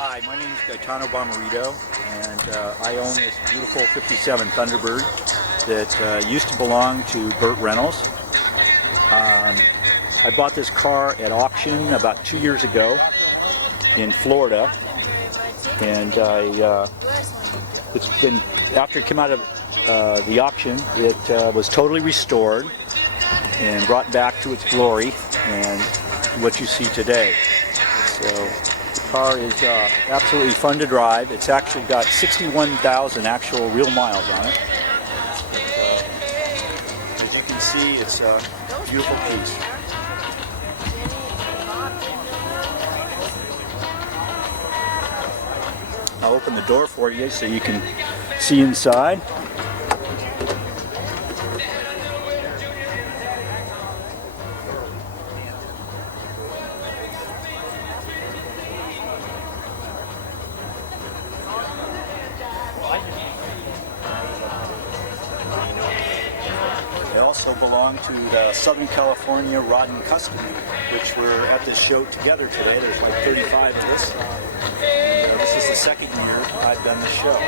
Hi, my name is Gaetano Bomarito, and I own this beautiful 57 Thunderbird that used to belong to Burt Reynolds. I bought this car at auction about 2 years ago in Florida, and it's been, after it came out of the auction, it was totally restored and brought back to its glory and what you see today. So the car is absolutely fun to drive. It's actually got 61,000 actual real miles on it. As you can see, it's a beautiful piece. I'll open the door for you so you can see inside. They also belong to the Southern California Rod and Custom, which we're at this show together today. There's like 35 of us. This is the second year I've done the show.